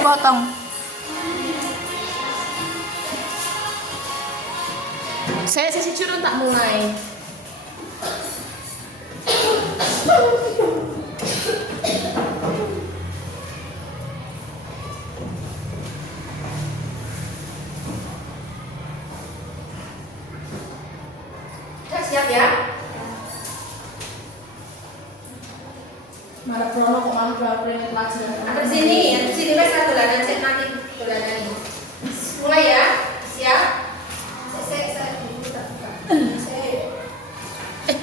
dipotong. Saya sesi curun tak mulai. Siap ya? Malah Prono kok malah pelajaran pelajaran. Ada di sini wes satu dolanan cek nanti dolanan ini. Mulai ya, siap? Saya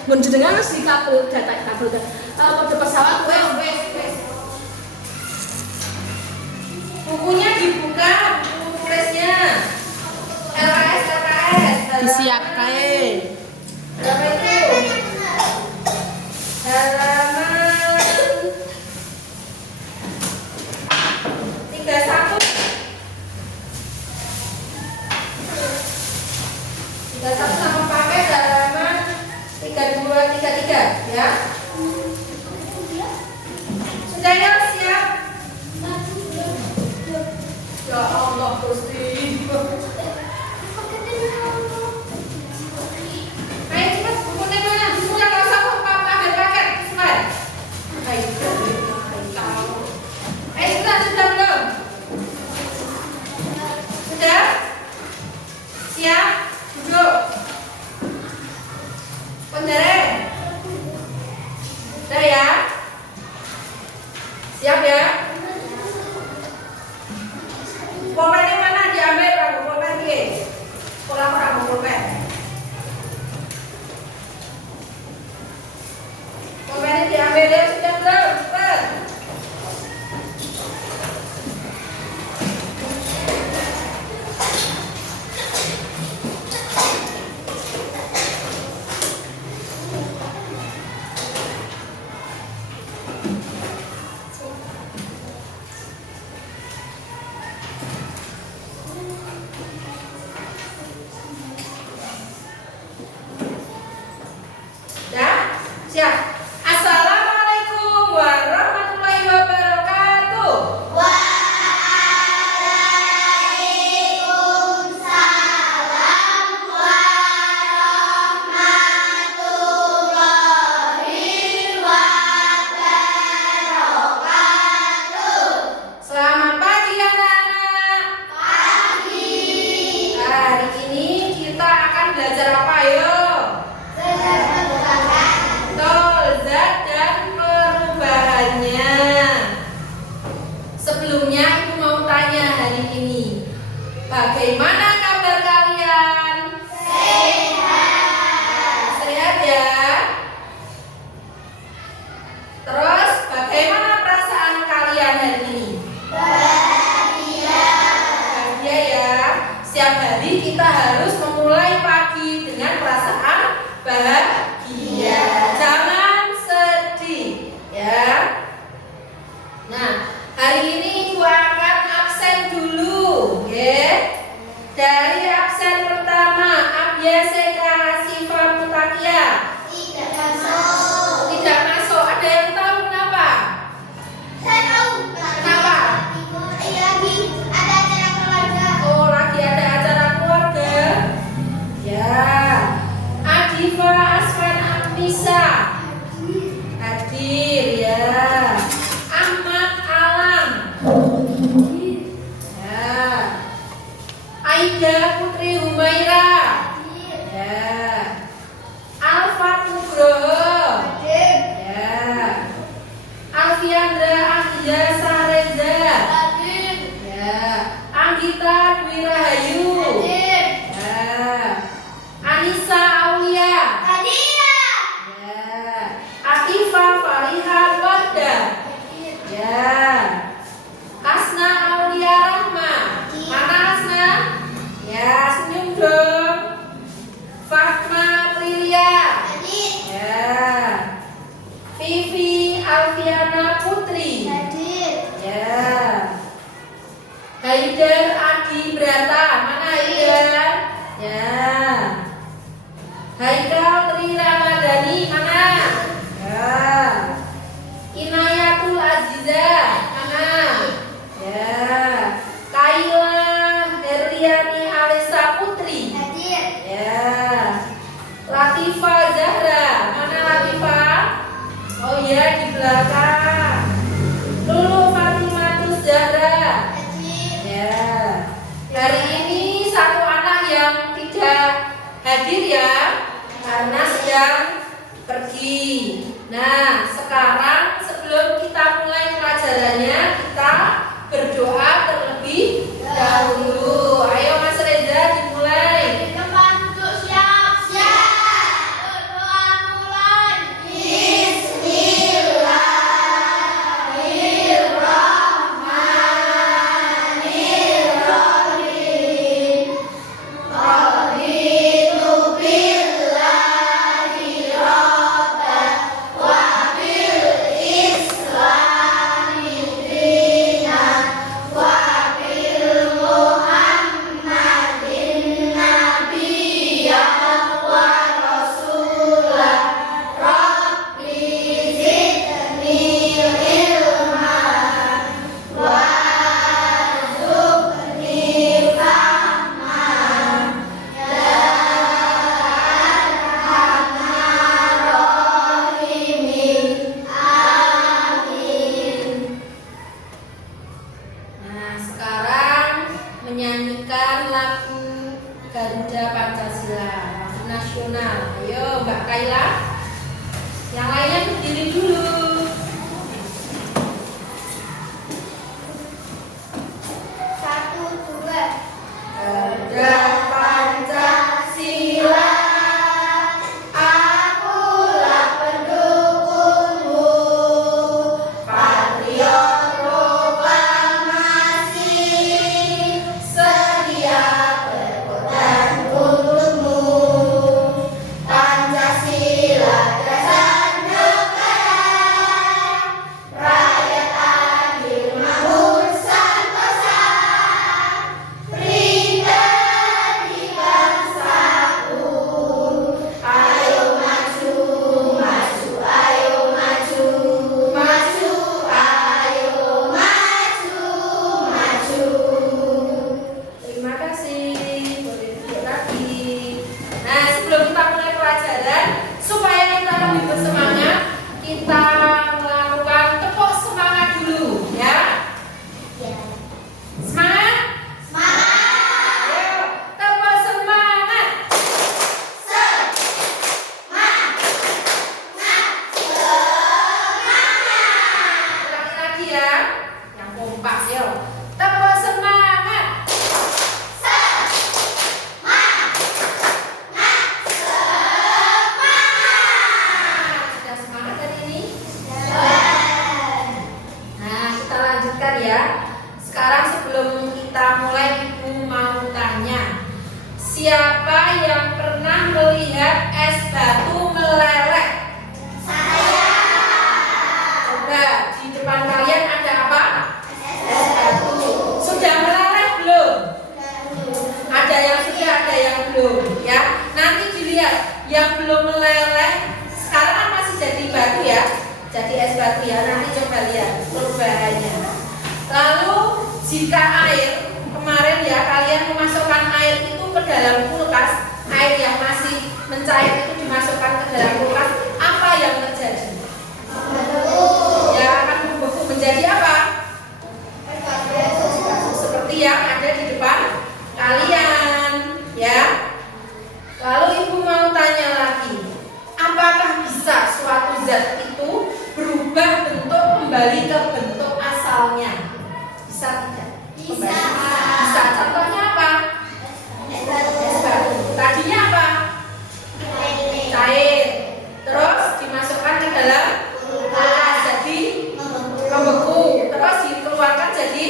Mun jenengan harus di kabel data kabel kode pesawat wes. Bukunya dibuka, buku tulisnya. LKS. disiap kae. Berapa itu? Halaman 31. 31 sama pakai halaman 32, 33 ya. Sudah ya, siap? Ya Allah, Gusti. Ayo cepat, bukunya mana? Bukunya nggak usah pakai paket, slide. Ayo, sudah belum? Sudah? Siap? Duduk. Pendereng. Sudah ya? Siap ya? Pulpennya mana? Diambil kamu pulpen dia. Pulang kamu pulpen. Pulpennya diambil ya, sudah belum? Cepat. Ya, siap. Assalamualaikum warahmatullahi wabarakatuh. Selamat pagi anak-anak. Hari ini kita akan belajar apa yo? Betul, zat dan perubahannya. Sebelumnya Ibu mau tanya hari ini, bagaimana kabar kalian? Sehat ya? Terus bagaimana perasaan kalian hari ini? Bahagia ya. Setiap hari kita harus memulai pagi dengan perasaan bahagia. Jangan sedih ya. Nah, hari ini Ibu akan absen dulu, ya. Dari absen pertama, Abyaseka Sifa Mutakia. Tidak masuk. Ada yang tahu kenapa? Kenapa? Oh, lagi ada acara keluarga. Ya. Adifa Aswan Amisa hadir ya. Ahmad Alam ya. Aida Putri Humaira ya. Alfat Nugroho ya. Alfiandra Ahya Sareza ya. Anggita Dwi Rahayu ya. Anissa Aulia ya. Atifa Fariha Warda ya. Asna Aulia Rahma. Mana Asna? Ya, senyum dong. Fatma Prilia ya. Vivi Alfiana Putri ya. Haidar Adi Brata. Mana Haidar? Ya. Haikal Tri Ramadhani. Mana? Ya. Inayatul Aziza. Mana? Ya. nasional. Ayo Mbak Kaila. Yang lainnya berdiri dulu. Satu, dua. Ada Pancasila, akulah pendukungmu, patriot proklamasi, sedia berkorban untukmu. Pancasila dasar negara, rakyat adil makmur santosa, berikan di bangsaku. Ayo maju, maju, ayo maju, maju, ayo maju, maju. Terima kasih. Boleh duduk lagi. Nah, sebelum kita mulai pelajaran, supaya kita lebih bersemangat, kita melakukan tepuk semangat dulu, ya. Semangat? Ayo, tepuk semangat. Ulangi lagi ya, yang kompak yo. Tepuk semangat. Sudah semangat hari ini? Nah, kita lanjutkan ya. Sekarang sebelum kita mulai, Ibu mau tanya, siapa yang pernah melihat es batu meleleh? Coba di depan kalian ada apa? Es batu. Sudah meleleh belum? Ada yang sudah, ada yang belum. Ya, nanti dilihat yang belum meleleh. Sekarang kan masih jadi batu ya, jadi es batu ya. Nanti coba lihat perubahannya. Lalu jika air kemarin ya kalian memasukkan air itu ke dalam kulkas, air yang masih mencair itu dimasukkan ke dalam kulkas, apa yang terjadi? Ya akan membeku menjadi apa? Seperti yang ada di depan kalian, ya. Lalu Ibu mau tanya lagi, apakah bisa suatu zat itu berubah bentuk kembali ke bentuk asalnya? Bisa tidak? Bisa. Bisa. Contohnya apa? Es batu. Tadinya apa? Cair. Terus dimasukkan ke dalam kulkas jadi membeku. Terus dikeluarkan jadi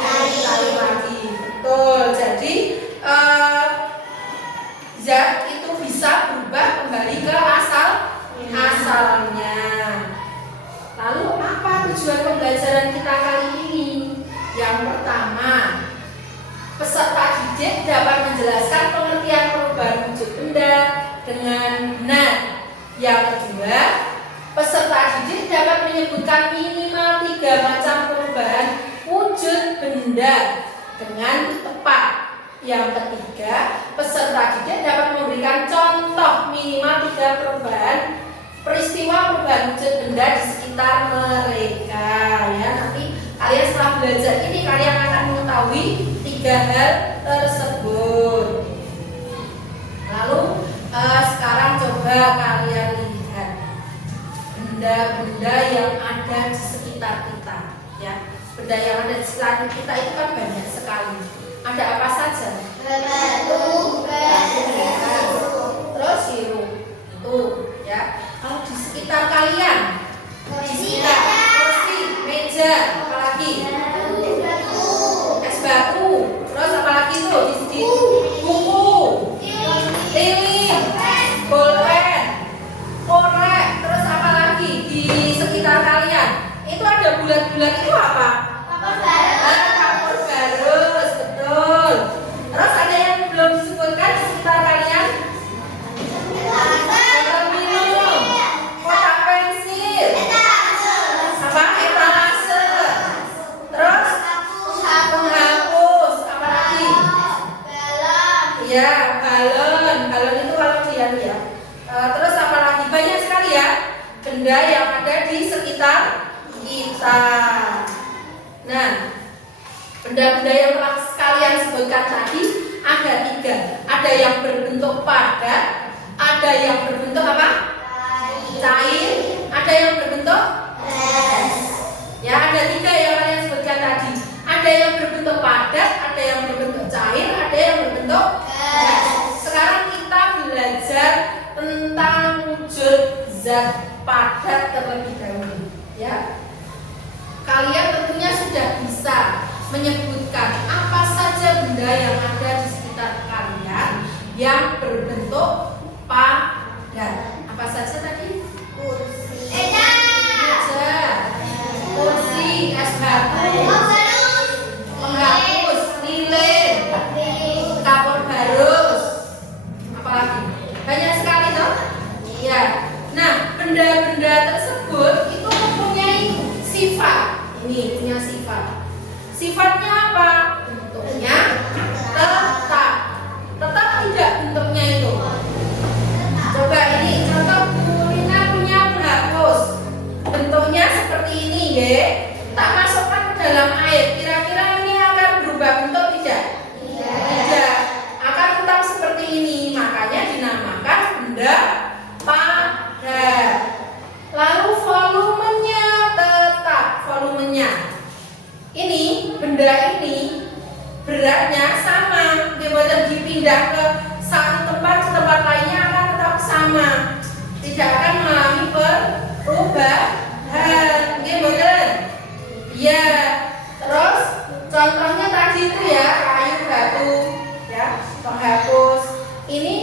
cair lagi. Betul. Jadi zat itu bisa berubah kembali ke asalnya. Lalu apa tujuan pembelajaran kita kali ini? Yang pertama, peserta didik dapat menjelaskan pengertian perubahan wujud benda dengan benar. Yang kedua, peserta didik dapat menyebutkan minimal 3 macam perubahan wujud benda dengan tepat. Yang ketiga, peserta didik dapat memberikan contoh minimal 3 perubahan peristiwa perubahan wujud benda di sekitar mereka. Ya, nanti kalian setelah belajar ini kalian akan mengetahui 3 hal tersebut. Lalu sekarang coba kalian lihat benda-benda yang ada di sekitar kita. Ya, benda yang ada di sekitar kita itu kan banyak sekali. Ada apa saja? Terus sirup itu, ya. Kalau di sekitar kalian, di sekitar kursi, meja, apalagi es batu, terus apalagi itu di buku, lilin, bolpen, korek, terus apalagi di sekitar kalian itu ada bulat-bulat itu apa? Kapur barus, betul. Terus ada yang belum disebutkan di sekitar kalian? Botol minum, kotak pensil, apa? Etalase. Terus penghapus, apa lagi? Ya, balon. Balon itu kalau dilihat ya. Terus apa lagi? Banyak sekali ya benda yang ada di sekitar kita. Nah, benda-benda yang telah sekalian sebutkan tadi ada 3. Ada yang berbentuk padat, Ada yang berbentuk apa? Cair. Ada yang berbentuk gas. ya, ada 3 yang kalian sebutkan tadi. Ada yang berbentuk padat, ada yang berbentuk cair, ada yang berbentuk gas. Sekarang kita belajar tentang wujud zat padat terlebih dahulu ya. Kalian tentunya sudah bisa menyebutkan apa saja benda yang ada di sekitar kalian yang berbentuk padat. Apa saja tadi? Kursi. Meja, kursi, es batu, penghapus, lilin, kapur barus, apalagi banyak sekali toh. Ya. Nah, benda-benda tersebut itu mempunyai sifat. Ini punya sifat. Sifatnya apa? Bentuknya tetap. Tetap tidak bentuknya itu. Coba ini contoh Bu Rina punya penghapus. Bentuknya seperti ini, ya. Tak masukkan ke dalam air. Kira-kira ini akan berubah bentuk tidak? Tidak. Akan tetap seperti ini. Makanya dinamakan benda padat. Lalu volumenya tetap. Volumenya. Ini benda ini beratnya sama. Dia dipindah ke satu tempat ke tempat lainnya akan tetap sama. Tidak akan mengalami perubahan. Betul? Ya. Terus contohnya tadi itu ya, kayu batu, ya, penghapus. Ini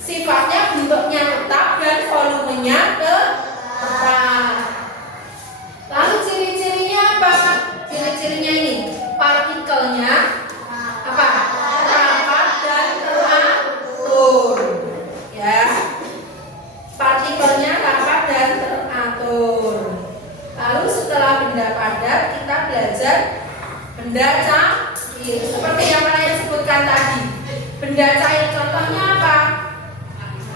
sifatnya bentuknya tetap dan volumenya tetap. Lalu ciri-cirinya apa? Ciri-cirinya ini, partikelnya apa? Rapat dan teratur. Ya. Partikelnya rapat dan teratur. Lalu setelah benda padat, kita belajar benda cair. Seperti yang kalian sebutkan tadi. Benda cair contohnya apa?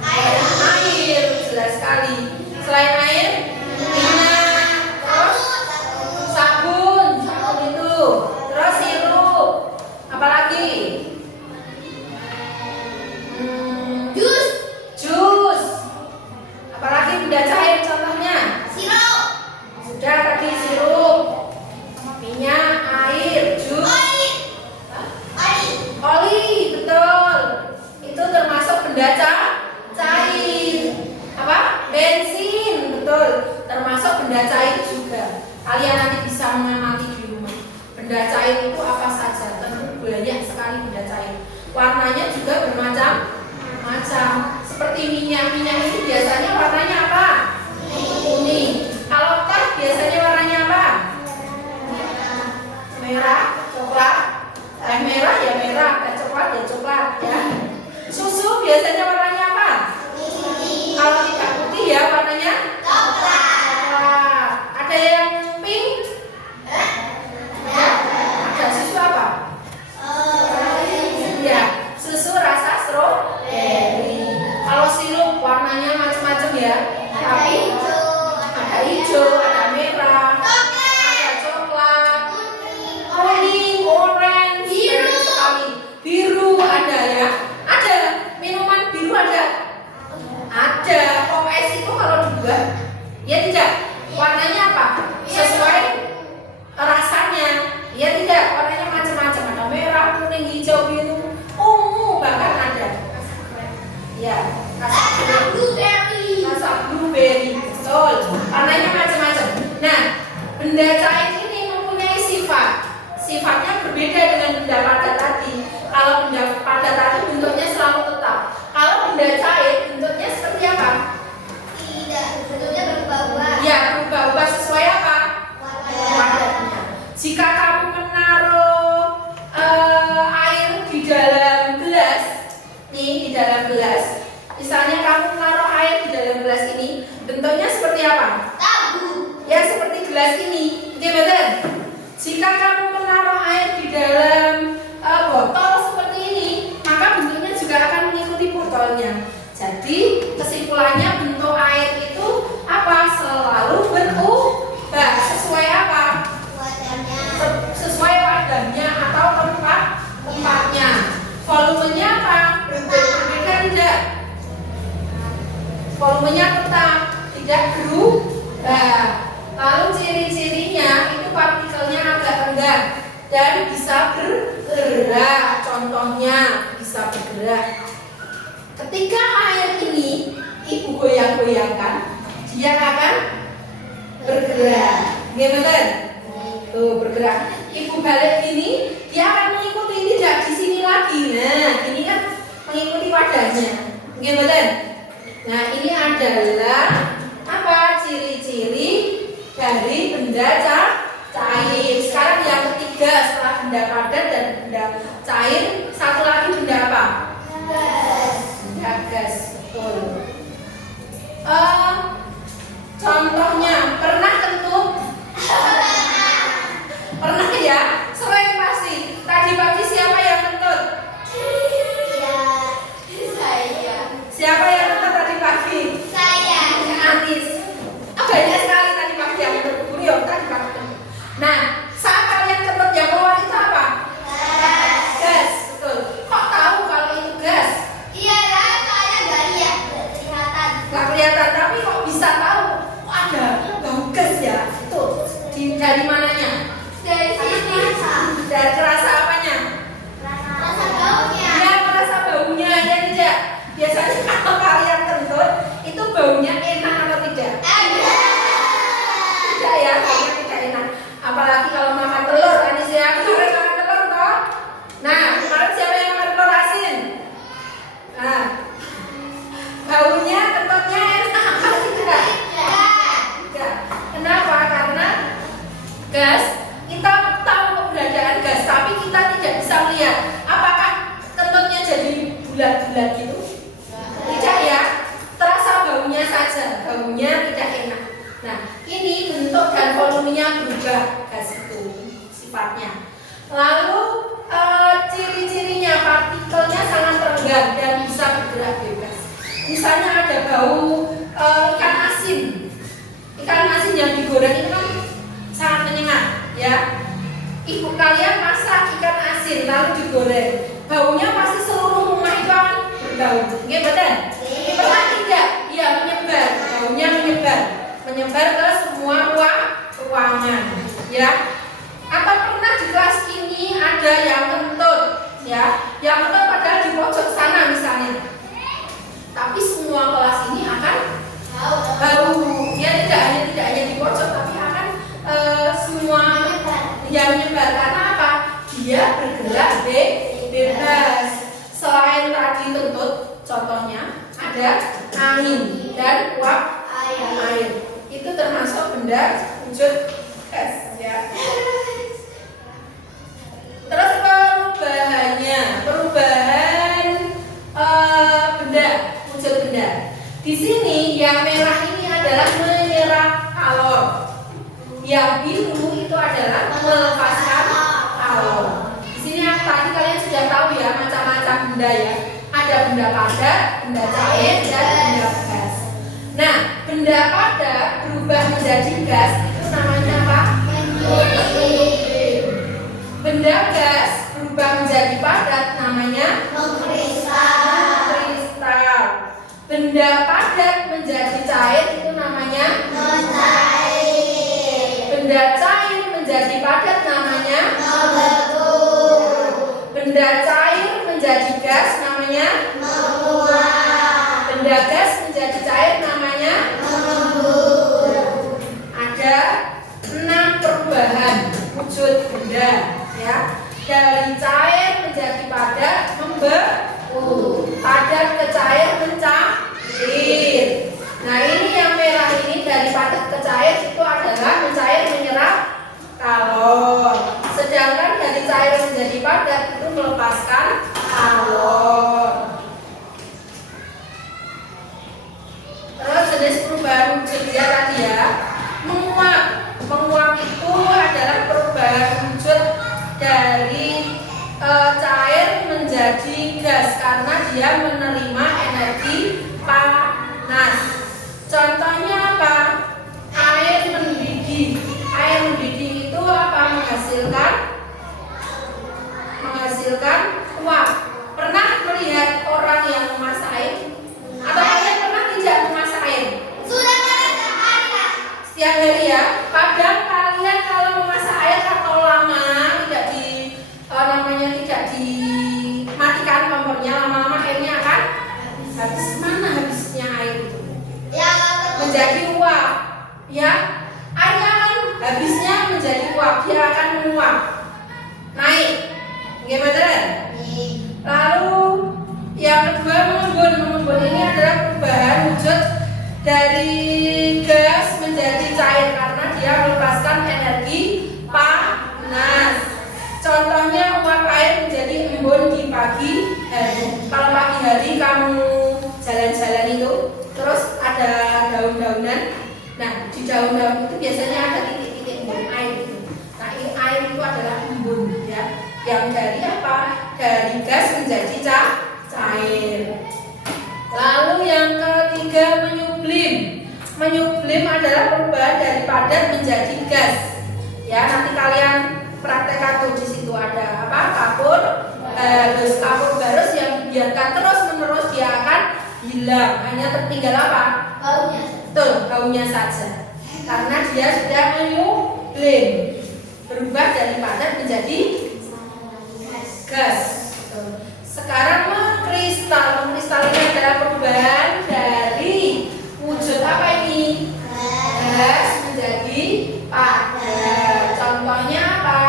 Air, jelas sekali. Selain air, minyak, terus sabun itu, terus sirup, apalagi? Jus. Apalagi benda cair contohnya? Sudah tadi sirup, minyak, air, jus, oli, betul. Itu termasuk benda cair. Apa? Bensin, betul. Termasuk benda cair juga. Kalian nanti bisa mengamati di rumah. Benda cair itu apa saja? Tentu banyak sekali benda cair. Warnanya juga bermacam-macam. Seperti minyak itu biasanya warnanya apa? Kuning. Kalau teh biasanya warnanya apa? Merah, coklat. Teh merah ya merah, teh coklat ya coklat ya. Susu biasanya warnanya apa? Kalau tidak putih ya warnanya coklat. Ada yang pink? Ya. Ada susu apa? Ya, susu rasa strawberry. Kalau sirup warnanya macam-macam ya. Tapi ada hijau, ada merah, ada coklat, kuning, orange, biru sekali. Biru ada ya. Ada minuman biru ada. Ada. Pop es itu kalau dibuat, ya tidak. Warnanya apa? Sesuai rasanya. Ya tidak. Warnanya macam-macam. Ada merah, kuning, hijau, biru, ungu bahkan ada. Ya. Rasa blueberry. Betul. Warnanya macam-macam. Nah, benda cair ini mempunyai sifat. Sifatnya berbeda dengan benda padat tadi. Kalau benda padat tadi bentuknya selalu tetap. Kalau benda cair bentuknya seperti apa? Bentuknya berubah-ubah. Ya, berubah-ubah sesuai apa? Padatnya. Jika kamu menaruh air di dalam gelas, nih di dalam gelas. Misalnya kamu menaruh air di dalam gelas ini, bentuknya seperti apa? Tabung. Ya, seperti gelas ini. Betul? Jika kamu menaruh air di dalam botol seperti ini, maka bentuknya juga akan mengikuti botolnya. Jadi kesimpulannya bentuk air itu apa? Selalu berubah sesuai apa? Sesuai wadahnya atau tempatnya. Volumenya apa? Berbeda tidak? Baunya tetap, tidak berubah. Lalu ciri-cirinya itu partikelnya agak renggang dan bisa bergerak. Contohnya bisa bergerak. Ketika air ini ibu goyang-goyangkan, dia akan bergerak. Gimana? Tuh bergerak. Ibu balik ini, dia akan mengikuti, tidak di sini lagi. Nah, ini kan mengikuti wadahnya. Gimana? Nah, ini adalah apa? Ciri-ciri dari benda cair. Sekarang yang ketiga setelah benda padat dan benda cair, satu lagi benda apa? Benda gas. Betul. Contohnya, pernah kentut? Pernah ya? Sering pasti. Tadi pagi siapa yang kentut? Siapa yang kentut tadi pagi? Anis. Banyak sekali tadi pagi yang kentut. Beliau tadi pagi. Nah, saat kalian kentut yang keluar itu apa? Gas. Betul. Kok tahu kalau itu gas? Gak kelihatan, tapi kok bisa tahu? Kok ada bau gas ya? Tuh. Dari mananya? Dari kerasa apanya? Ya, merasa baunya ya tidak. Biasanya kalau kalian kentut itu baunya enak atau tidak? Tidak ya, baunya tidak enak. Apalagi kalau makan telur, Anis ya. Kemarin makan telur toh? Nah, kemarin siapa yang makan telur asin? Nah, baunya kentutnya enak apa tidak? Tidak. Kenapa? Karena gas, kita tahu keberadaan gas, tapi kita tidak bisa melihat apakah kentutnya jadi bulat-bulat gitu. Tidak ya, terasa baunya saja, baunya tidak enak. Nah, ini bentuk dan volumenya berubah gas itu sifatnya. Lalu ciri-cirinya, partikelnya sangat renggang dan bisa bergerak bebas. Misalnya ada bau ikan asin. Ikan asin yang digoreng itu kan sangat menyengat, ya. Ibu kalian masak ikan asin lalu digoreng, baunya pasti seluruh rumah itu akan berbau. Nggih, betul? Pernah tidak? Iya, menyebar. Baunya menyebar ke semua ruangan, ya. Atau pernah di kelas ini ada yang kentut, ya. Yang kentut padahal di pojok sana misalnya. Tapi semua kelas ini akan bau. Ya, tidak hanya di pojok, tapi akan semua yang menyebar. Karena apa? Dia bergerak bebas. Selain tadi kentut, contohnya ada angin dan uap air. Itu termasuk benda wujud gas, ya. Terus perubahan benda, wujud benda. Di sini yang merah ini adalah menyerap kalor. Yang biru itu adalah melepaskan kalor. Di sini tadi kalian sudah tahu ya macam-macam benda ya. Ada benda padat, benda cair, dan benda gas. Nah, benda padat berubah menjadi gas itu namanya apa? Benda gas berubah menjadi padat namanya kristal. Benda padat menjadi cair itu namanya benda cair menjadi padat namanya benda cair menjadi gas namanya benda gas menjadi cair namanya ada 6 perubahan wujud benda, ya. Dari cair menjadi padat membeku, padat ke cair mencair. Nah, ini yang merah ini dari padat ke cair itu adalah mencair menyerap kalor. Sedangkan dari cair menjadi padat itu melepaskan kalor. Terus jenis perubahan wujud dia tadi ya, menguap. Menguap itu adalah perubahan wujud dari cair menjadi gas karena dia menerima energi panas. Contohnya apa? Air mendidih. Air mendidih itu apa? Menghasilkan uap. Pernah melihat orang yang memasak air? Atau kalian pernah tidak memasak air? dimatikan kompornya, lama-lama airnya akan habis. Mana habisnya air itu? Menjadi uap, ya. Airnya akan habisnya menjadi uap, dia akan menguap, naik. Gimana? Lalu yang kedua mengembun. Mengembun ini adalah perubahan wujud dari gas menjadi cair karena dia melepaskan energi panas. Contohnya uap air menjadi embun di pagi hari. Kalau pagi hari kamu jalan-jalan itu, terus ada daun-daunan. Nah, di daun-daun itu biasanya ada titik-titik embun air itu. Nah, ini air itu adalah embun, ya. Yang dari apa? Dari gas menjadi cair. Lalu yang ketiga menyublim. Menyublim adalah perubahan dari padat menjadi gas. Ya, nanti kalian praktekkan tuh, di situ ada apa? Kapur barus. Kapur barus yang dibiarkan terus-menerus dia akan hilang. Hanya tertinggal apa? Baunya. Betul, baunya saja. Karena dia sudah menyublim, berubah dari padat menjadi gas. Sekarang mengkristal. Mengkristal ini adalah perubahan dari wujud apa ini? Gas menjadi padat. Contohnya apa?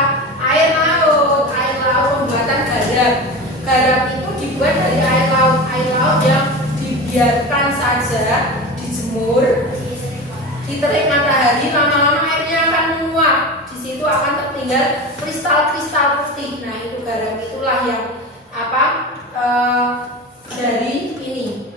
Air laut. Air laut pembuatan garam. Garam itu dibuat dari air laut. Air laut yang dibiarkan saja, dijemur, diterik matahari, lama-lama airnya akan menguap. Di situ akan tertinggal kristal-kristal putih. Nah, itu garam, itulah yang apa? Dari ini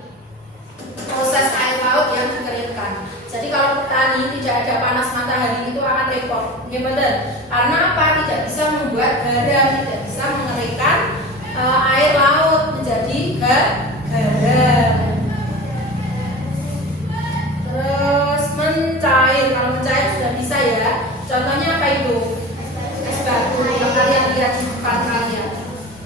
proses air laut yang dikeringkan. Jadi kalau petani tidak ada panas matahari itu akan repot, ya betul. Karena apa? Tidak bisa membuat garam, tidak bisa mengeringkan air laut menjadi garam. Terus mencair. Kalau mencair sudah bisa ya. Contohnya apa itu? Es batu yang kalian lihat di depan kalian.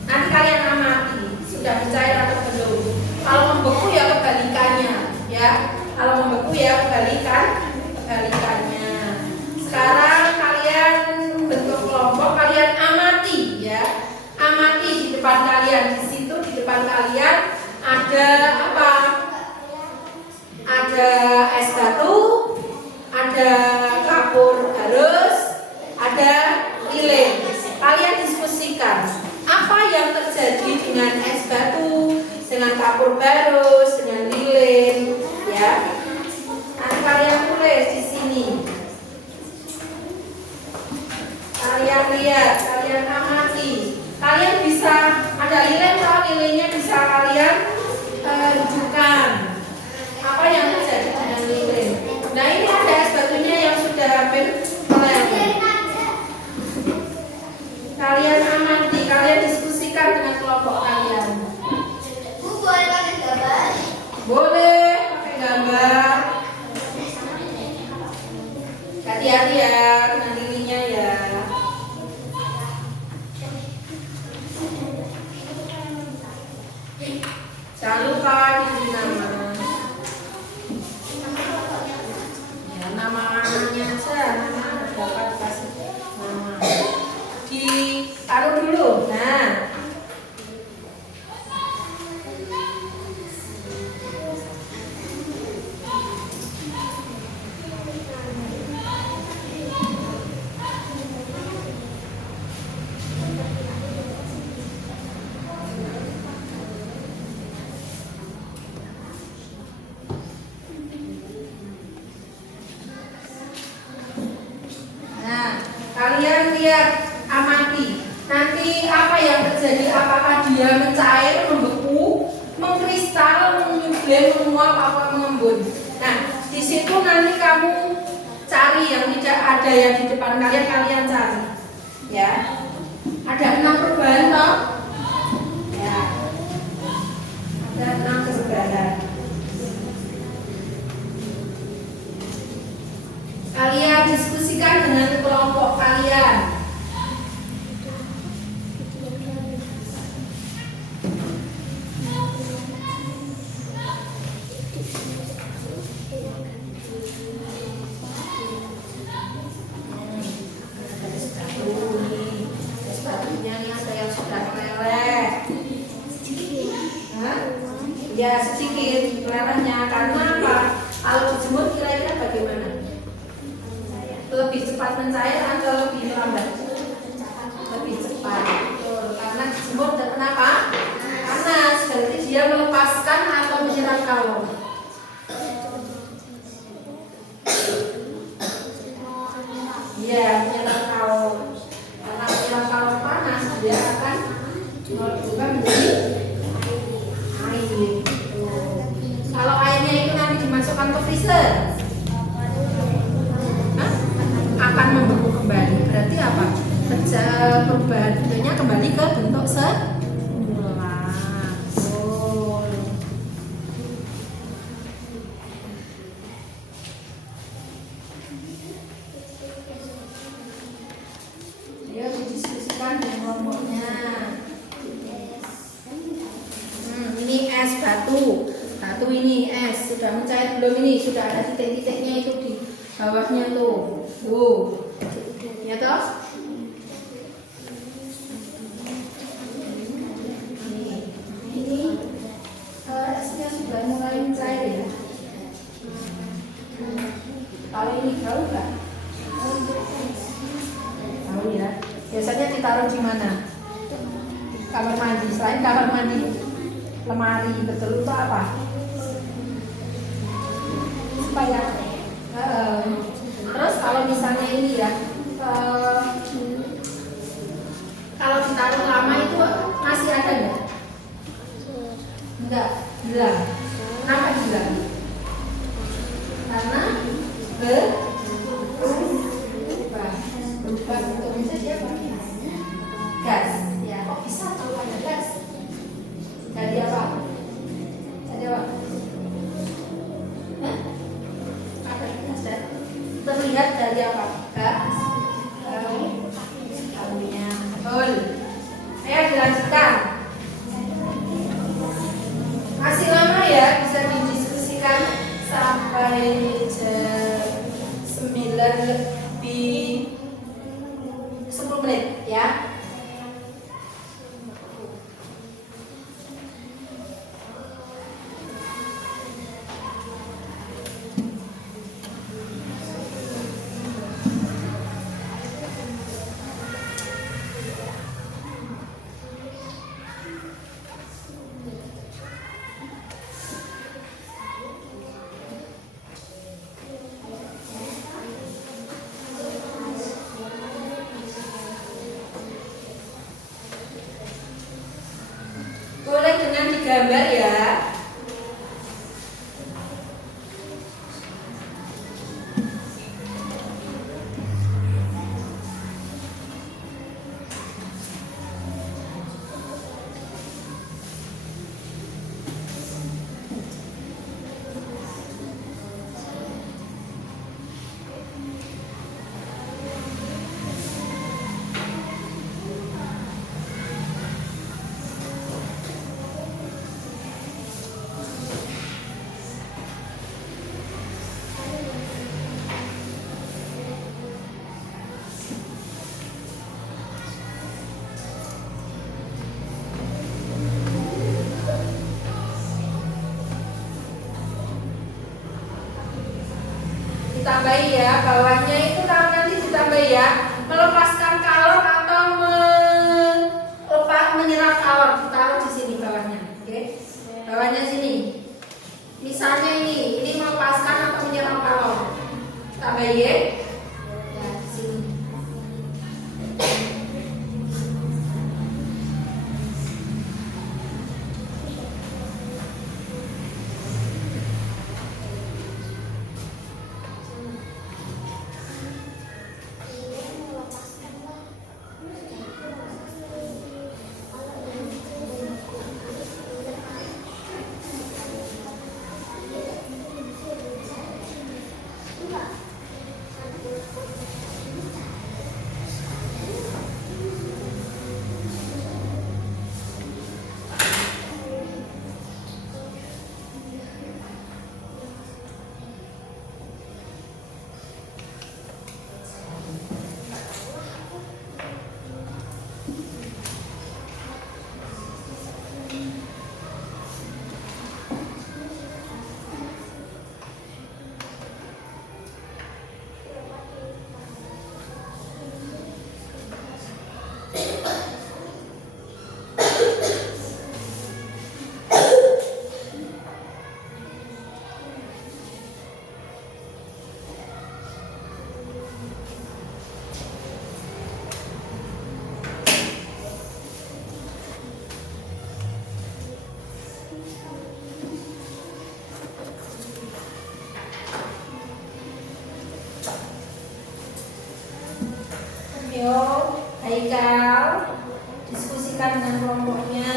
Nanti kalian amati sudah mencair atau belum. Kalau membeku ya kebalikannya, ya. Kalau membeku ya kebalikannya. Sekarang kalian bentuk kelompok, kalian amati, ya. Amati di depan kalian. Di situ di depan kalian ada apa? Ada es batu, ada kapur barus, ada lilin. Kalian diskusikan apa yang terjadi dengan es batu, dengan kapur barus, dengan lilin, ya. Nanti kalian tulis di sini. Kalian lihat, kalian amati. Kalian bisa ada lilin, kalau lilinnya bisa kalian rujukan. Apa yang terjadi dengan lilin? Nah, ini ada es batunya yang sudah hampir meleleh. Kalian amati, kalian diskusikan dengan kelompok kalian. Bu, boleh pakai gambar? Boleh pakai gambar. Hati-hati ya, kena lilinnya ya. Jangan lupa diberi nama. Ya, nama anaknya aja, nama dapat kasih nama. Ditaruh dulu. Nah, kalian lihat, amati. Nanti apa yang terjadi? Apakah dia mencair, membeku, mengkristal, menyublim, menguap, apa mengembun? Nah, di situ nanti kamu cari yang tidak ada yang di depan kalian, kalian cari. Ya, ada 6 perubahan toh? Ya, ada 6 perubahan. Kalian diskusikan dengan kelompok kalian. Sepatunya ini ada yang sudah meleleh. Ya sedikit melelehnya karena apa? Kalau dijemur kira-kira bagaimana? Lebih cepat mencair atau lebih lambat? Lebih cepat. Betul. Karena dijemur dan kenapa? Panas. Berarti dia melepaskan atau menyerap kalor. Iya, menyerap kalor. Karena menyerap kalor panas, dia akan berubah menjadi air. Kalau airnya itu nanti dimasukkan ke freezer, akan membeku kembali. Berarti apa? Perubahan bentuknya kembali ke bentuk semula. Ayo didiskusikan dengan kelompoknya. Ini es batu. Batu ini es sudah mencair belum ini? Sudah ada titik-titiknya itu di bawahnya tuh. Tuh. Ya toh? Ini esnya sudah mulai mencair ya. Kalau ini tahu nggak? Tahu ya. Biasanya ditaruh di mana? Kamar mandi. Selain kamar mandi, lemari. Betul itu apa? Supaya terus kalau misalnya ini ya, kalau ditaruh lama itu masih ada nggak? Enggak, hilang. Kenapa hilang? Karena berubah bentuknya dia apa? Gas. Ya, kok bisa kalau ada gas? Jadi apa? Jadi apa? Terlihat dari apa? Gas. Baunya. Betul. Ayo dilanjutkan. Masih lama ya, bisa didiskusikan sampai jam 9 lebih 10 menit ya. Boleh dengan digambar ya. Ditambahi ya, bawahnya itu kalau nanti ditambahi ya, melepaskan kalor atau menyerap kalor, ditaruh di sini bawahnya, oke? Bawahnya sini. Misalnya ini melepaskan atau menyerap kalor. Tambahi ya. Ya, di sini. Ikal, diskusikan dengan kelompoknya.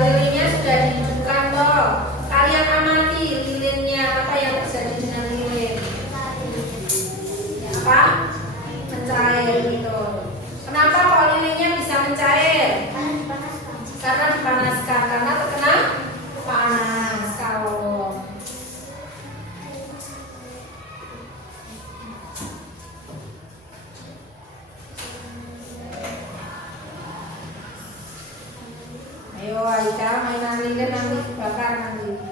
Lilinnya sudah dihidupkan toh. Kalian amati lilinnya, apa yang terjadi dengan lilin? Ya, apa? Mencair gitu. Kenapa kok lilinnya bisa mencair? Karena dipanaskan, karena terkena panas. Kalau ayo Aika mainan lilin nanti dibakar nanti.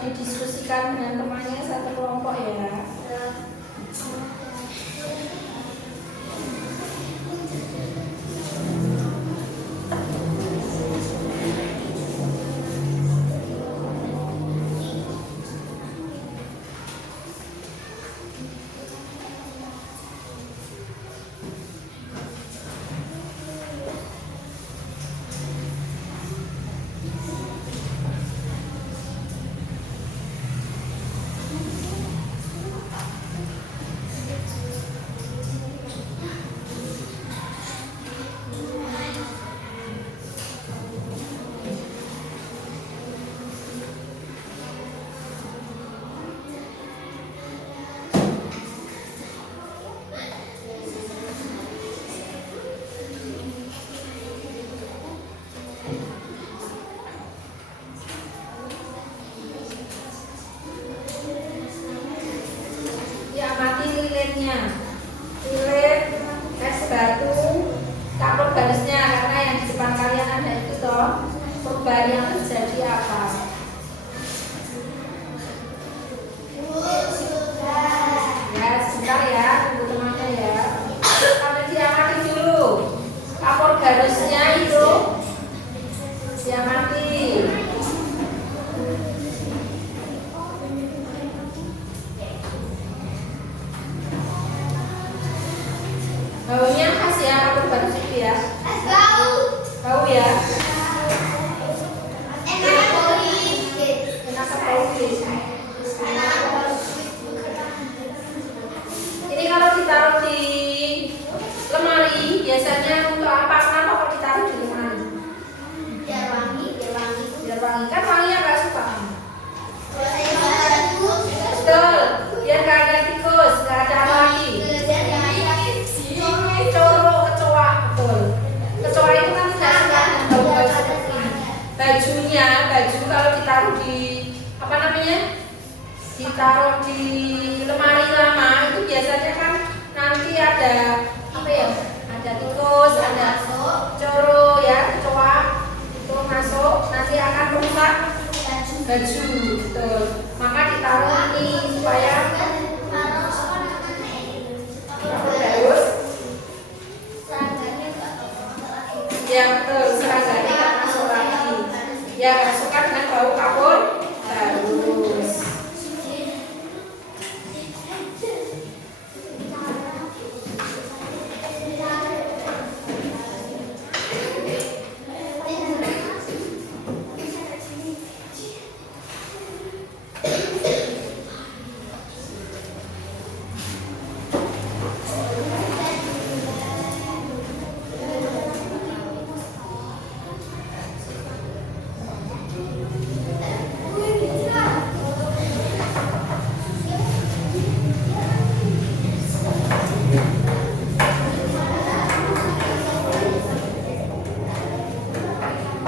didiskusikan dengan temannya satu kelompok ya. perubahan yang terjadi apa? Ya, sebentar ya, tunggu temannya ya. Sampai diamati dulu. Kapur garusnya itu diamati. Baunya khas ya, kapur garus itu ya. Bau ya. Enak bau sih. Ini kalau ditaruh di lemari biasanya untuk apa? Kenapa kalau ditaruh di lemari? Biar wangi. Biar wangi. Kan wanginya nggak suka. Kalau saya baru, Betul. Biar nggak ada tikus, nggak ada apa lagi. Coro, kecoa, betul. Kecoa itu kan tidak suka dengan bau-bau seperti ini. Baju kalau ditaruh di apa namanya? Ditaruh di lemari lama itu biasanya kan nanti ada apa ya? Ada tikus, ada coro ya, kecoa itu masuk nanti akan merusak baju, betul. Maka ditaruh ini supaya bagus. Ya betul, seraganya nggak masuk lagi. Ya nggak suka dengan bau kapur garus.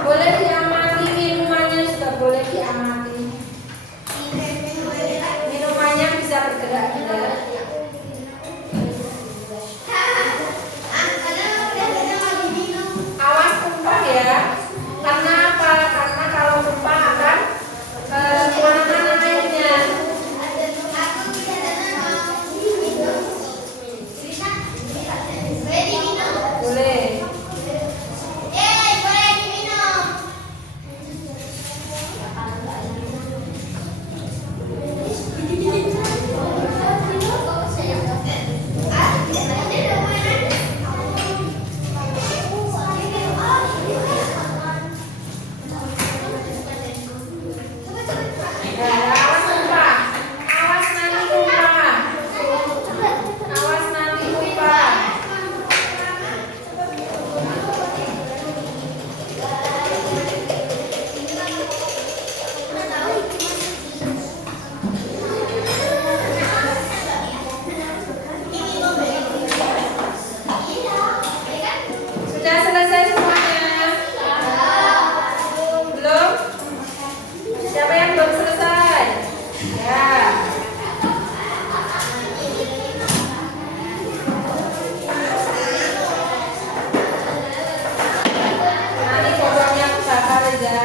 Boleh diamati minumannya, juga boleh diamati. Minumannya bisa bergerak-gerak. Awas tumpah ya. Karena apa? Karena kalau tumpah akan kemana-mana airnya. Boleh. Awas tumpah. Awas nanti tumpah. Awas nanti tumpah. Sudah selesai semuanya? Belum? Siapa yang belum selesai? Ya. Nanti botolnya bakar ya.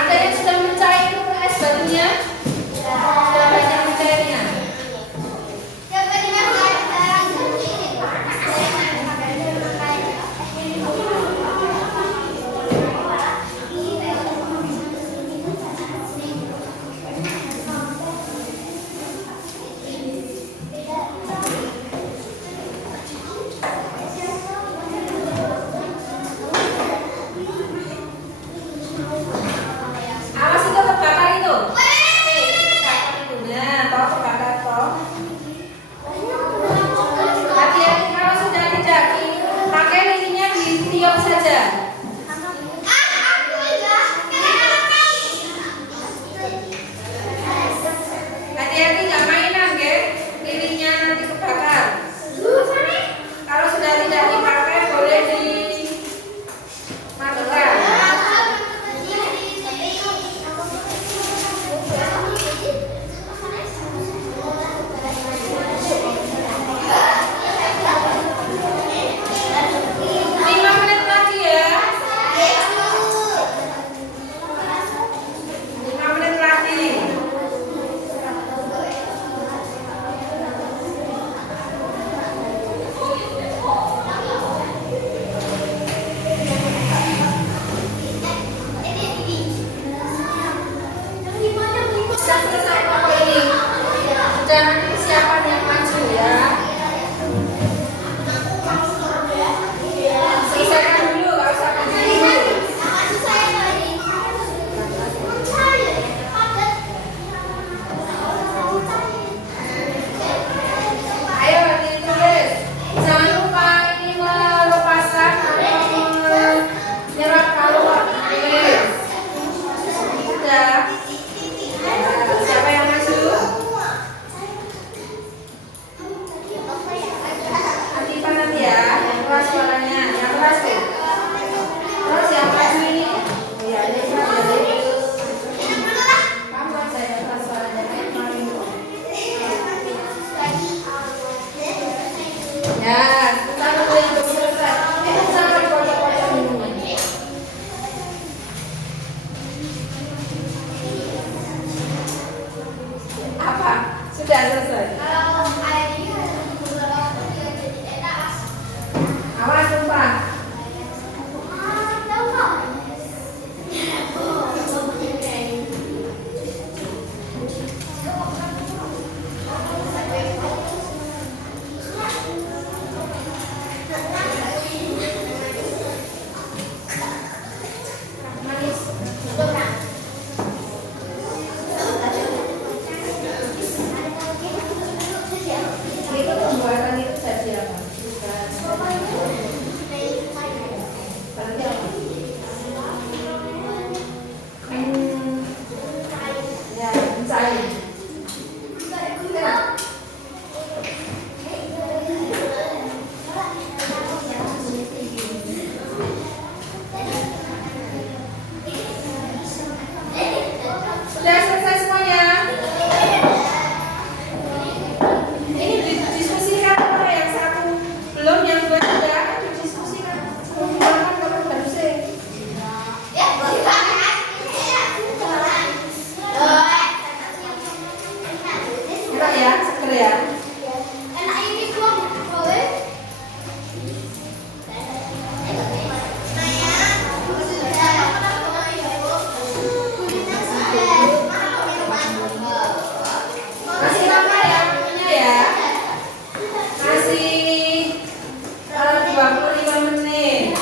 Ada yang sudah mencair es batunya? Sudah banyak mencairnya? Awas itu kebakar itu. Kebakar itu. Nah, toh kebakar toh. Hati-hati kalau sudah tidak dipakai lilinnya ditiup saja. Hati-hati nggak mainan, ge. Lilinnya nanti kebakar. Kalau sudah tidak dipakai suaranya. Yang keras tuh. Terus yang keras ini. Iya, ini keras ya. Kamu aja yang keras suaranya. Ya, sebentar dulu yang belum selesai. Sampai pojok-pojok minumnya. Apa? Sudah selesai. Awas tumpah. Itu pembuatan itu jadi apa? Berarti apa? Ya, mencari. Kenapa? Sudah selesai semuanya? Ini didiskusikan apa yang satu belum, yang dua sudah didiskusikan. Menggunakan kalau baru sih. Enak ya, seger ya. Masih lama ya punya ya. Masih 25 menit.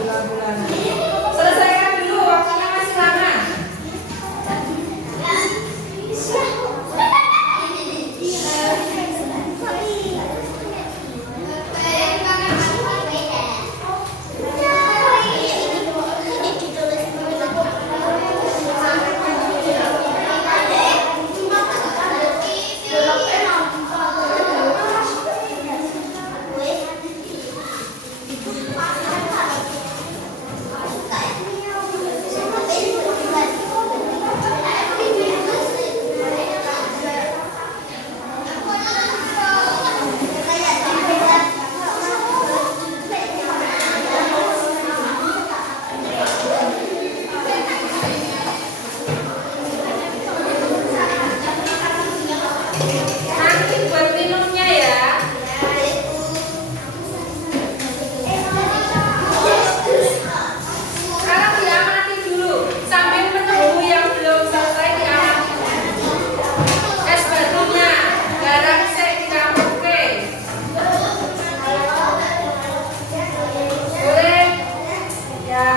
Bulan-bulan. Selesaikan dulu, waktunya masih lama. Nanti buat minumnya ya. Sekarang diamati dulu sambil menunggu yang belum selesai diamati. Es batunya, garam sih dicampurke. Boleh? Ya.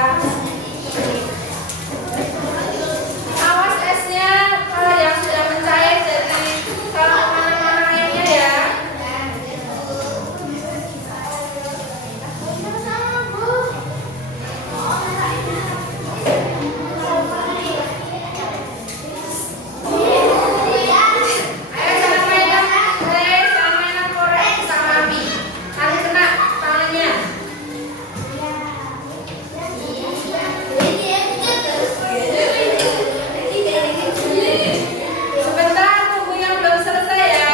Awas esnya kalau yang sudah mencair jadi kalau kemana-mana airnya ya. Ayo jangan mainan, jangan mainan korek sama api. Nanti kena tangannya. Sebentar, tunggu yang belum selesai ya.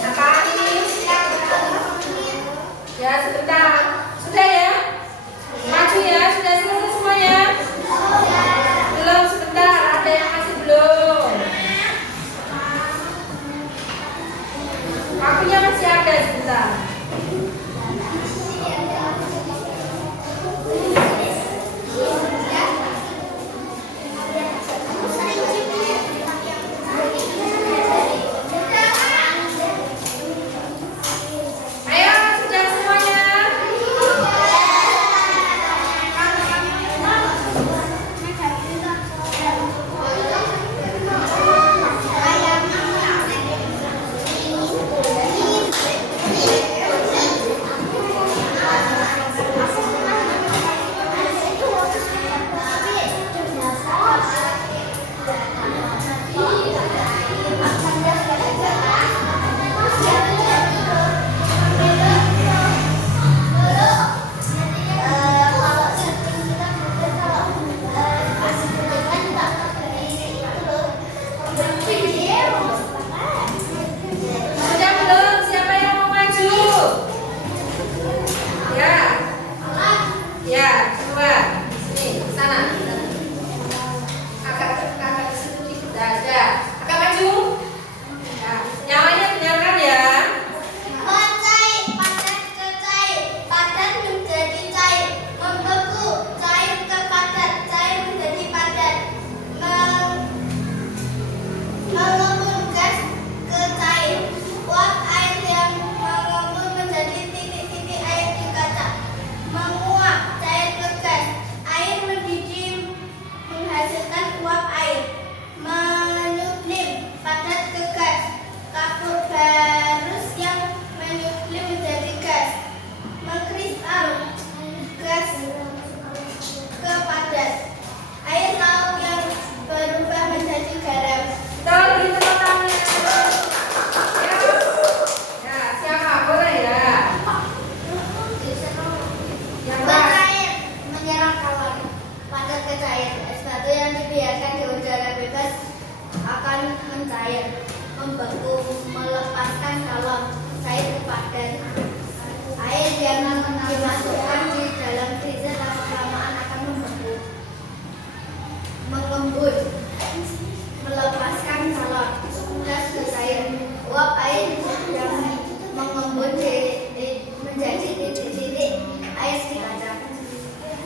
Apaan ini? Ya sebentar. Sudah ya? Maju ya, sudah selesai semuanya? Belum, sebentar, ada yang masih belum. Waktunya masih ada sebentar. Ayo, sudah semuanya?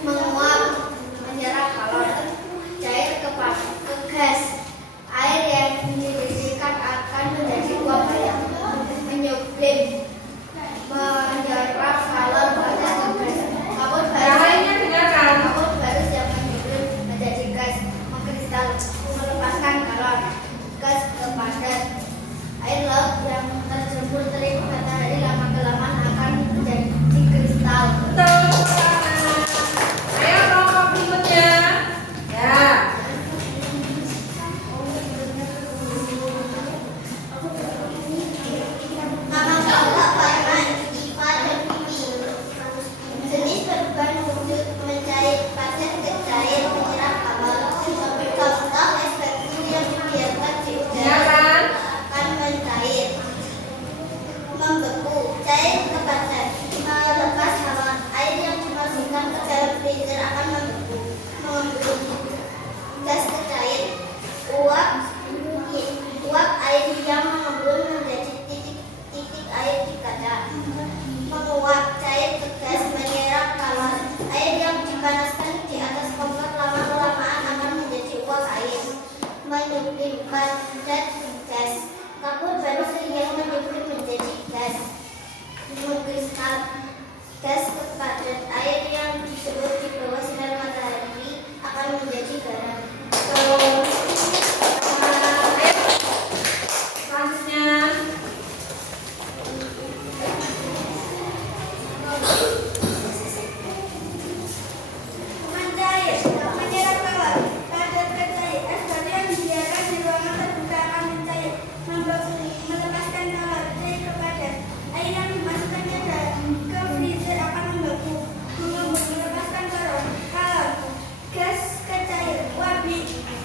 menguap, menyerap kalor cair ke gas. Air yang dibersihkan akan menjadi uap yang menyublim, menyerap kalor pada gas. Kabut Yang lainnya dengarkan. kabut barus yang menyublim menjadi gas, mengkristal, melepaskan kalor gas ke padat. Air laut yang terjemur terik matahari lama-kelamaan akan menjadi kristal. Betul. Ayo kelompok berikutnya. Ya. Nama kelompok Parman, IPA dan IPI. Jenis perubahan wujud mencair, padat ke cair, menyerap kalor. Contoh ekspeksi yang dibiarkan di udara Dengarkan. akan mencair, membeku, cair ke padat, melepas kalor. Air yang dimasukkan ke dalam freezer akan membeku, mengembun, gas ke cair, uap air yang mengembun menjadi titik air di kaca, menguap, cair ke gas, menyerap kalor. Air yang dipanaskan di atas kompor lama-kelamaan akan menjadi uap air, menyublim padat gas. Kabut barus yang menyublim menjadi gas, mengkristal, gas ke padat. Air yang disebut di bawah sinar matahari akan menjadi garam. Betul. Ayo. Selanjutnya. Mencair, menyerap kalor, padat ke cair. Es batu yang dibiarkan di ruangan terbuka akan mencair, membeku, melepaskan kalor, cair ke padat. Air yang dimasukkannya ke freezer akan membeku, mengembun, melepaskan kalor, gas ke cair.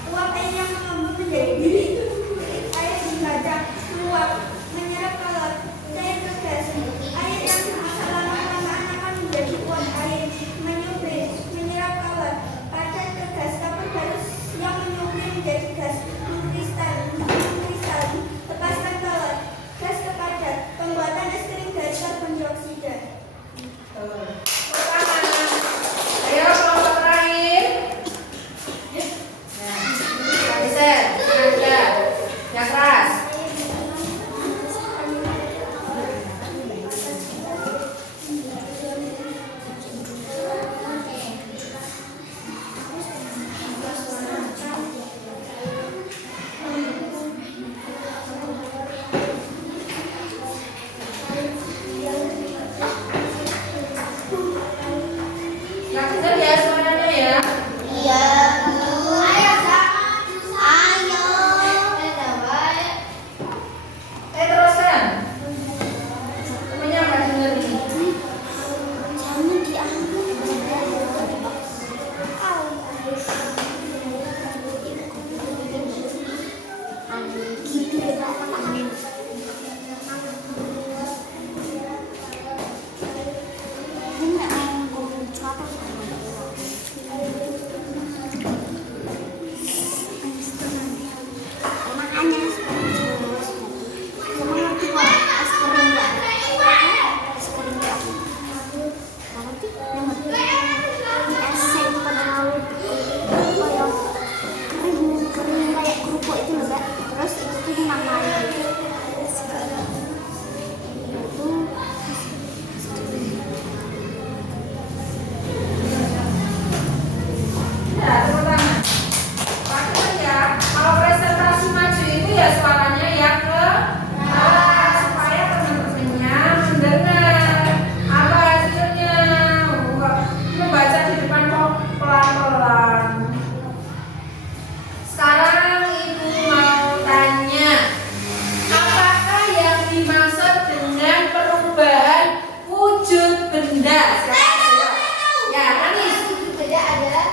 Uap air yang mengembun menjadi titik air di kaca, menguap, menyerap kalor, cair ke gas. Air yang lama-kelamaan akan menjadi uap air, menyublim, menyerap kalor, padat ke gas. Kabut barus yang menyublim menjadi gas, mengkristal, lepaskan kalor, gas ke padat. Pembuatan es krim dari karbon dioksida. Pertama. Ayo kelompok terakhir. Nah, geser. Ada. Yang keras. Yang dengar ya suaranya ya. Iya. Ayo. Ayo. Teruskan. Temennya apa dengar ini? Jangan diambil. Terus itu tuh namanya Ya, tepuk tangan. Pakai ya. Kalau presentasi maju itu ya suaranya yang ke atas supaya teman-temannya mendengar apa hasilnya. Membaca di depan kok pelan-pelan. Sekarang ibu mau tanya, apakah yang dimaksud dengan perubahan wujud benda? Siapa jawab? Ya, Anis. beda adalah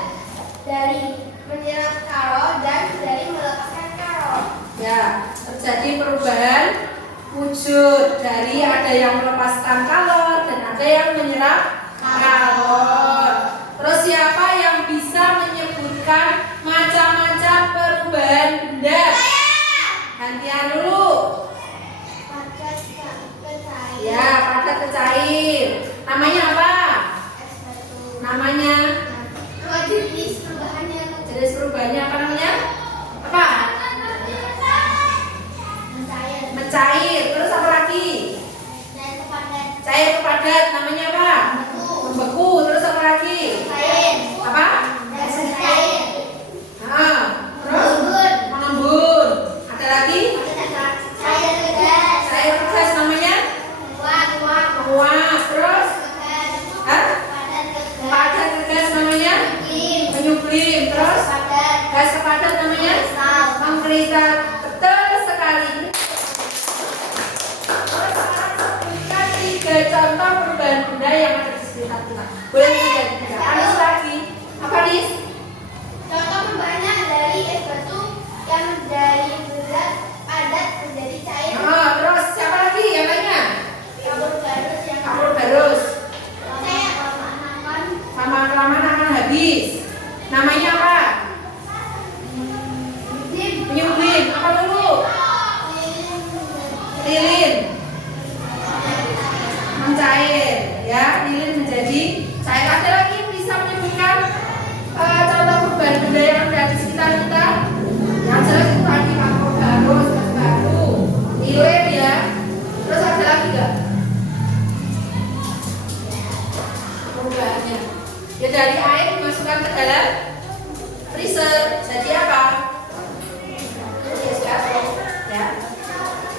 dari menyerap kalor dan dari melepaskan kalor. Ya, terjadi perubahan wujud dari ada yang melepaskan kalor dan ada yang menyerap kalor. Terus siapa yang bisa menyebutkan macam-macam perubahan benda? Gantian dulu. Padat ke cair. Ya, padat ke cair. Namanya apa? Es batu. Namanya Namanya kita betul sekali. Terus sekarang sebutkan 3 contoh perubahan benda yang ada di sekitar kita. Boleh 3. Anis lagi. Apa Anis? Contoh perubahannya dari es batu yang dari berat padat menjadi cair. Oh, terus siapa lagi yang lainnya? Kabur barus yang Kapur barus. lama-lama Lama-lama akan habis. Namanya apa? Penyublim. Apa dulu? Lilin. Mencair. Ya, lilin menjadi cair. Ada lagi yang bisa menyebutkan contoh perubahan benda yang ada di sekitar kita? Yang jelas itu tadi kapur barus, es batu, lilin ya. Terus ada lagi nggak? Perubahannya. Ya dari air dimasukkan ke dalam freezer. Jadi apa? Es batu. Ya.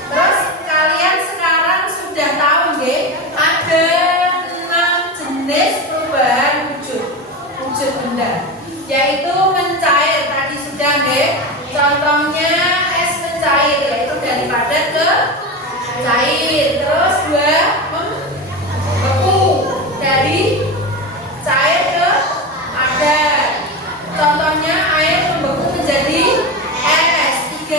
Terus kalian sekarang sudah tahu nggih, ada 6 jenis perubahan wujud benda, yaitu mencair tadi sudah nggih. Contohnya es mencair, yaitu dari padat ke cair. Terus 2 membeku, dari cair ke padat. Contohnya air membeku menjadi es. 3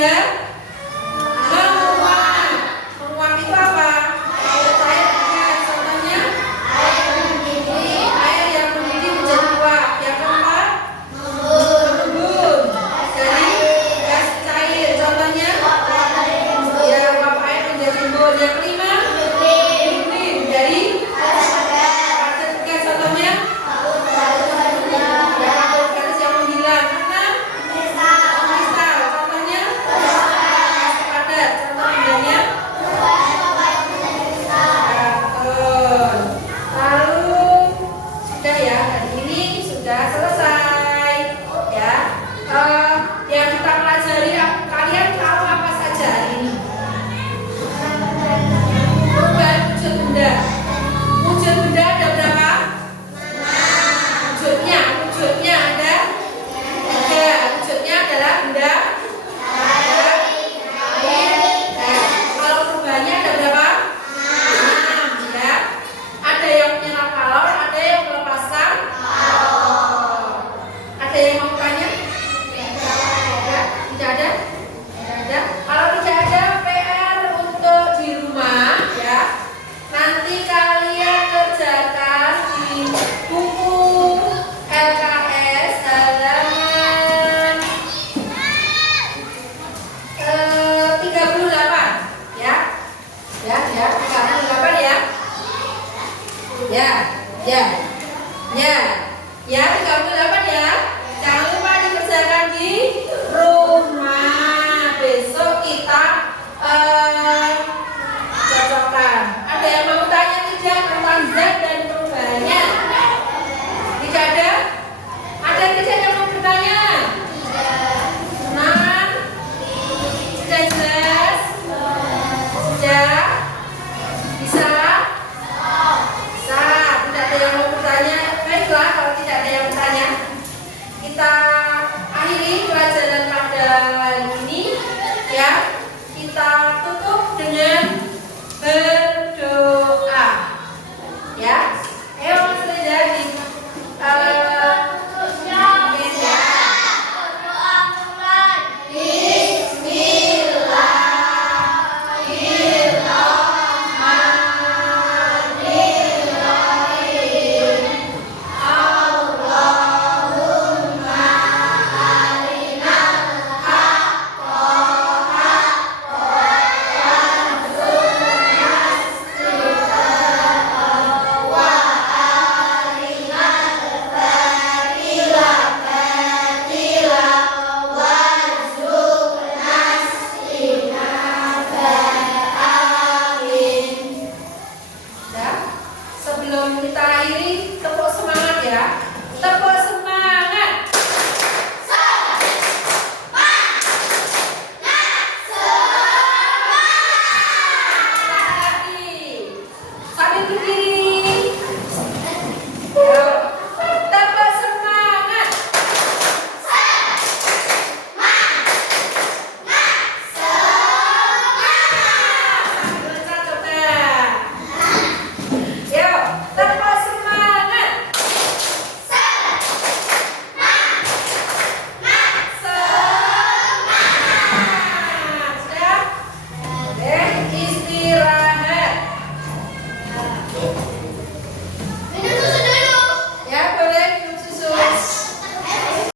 menguap. Menguap itu apa? Cair gas. Contohnya air yang mendidih menjadi uap. Yang keempat mengembun dari gas cair. Contohnya ya uap air menjadi embun. Yang kelima mengembun dari padat gas. Contohnya garis yang menghilang. 6 kristal. Contohnya gas padat. Contoh bendanya betul. Lalu sudah ya, hari ini sudah selesai ya. Yang kita pelajari, kalian tahu apa saja hari ini? Perubahan wujud benda. Wujud benda ada berapa? Wujudnya ada 3. Wujudnya adalah benda. Kalau perubahannya ada berapa? 6 ya. Ada yang menyerap kalor, ada yang melepaskan kalor. Ada yang mau tanya? Tidak ada? Tidak ada. Kalau tidak ada, PR untuk di rumah ya. Nanti kalian kerjakan di buku LKS halaman 38 ya. Ya, 38 ya. Ya, 38 ya. Jangan lupa dikerjakan di rumah. Besok kita cocokkan. Ada yang mau tanya tidak tentang zat dan perubahannya? Tidak ada? Ada tidak yang mau bertanya? Senang? Sudah jelas? Sudah? Bisa? Bisa. Tidak ada yang mau bertanya? Baiklah, kalau tidak ada yang bertanya, kita akhiri pelajaran pada hari ini ya. Kita tutup dengan berdoa ya. Ayo Mas Reza di sebelum kita akhiri, tepuk semangat ya. Tepuk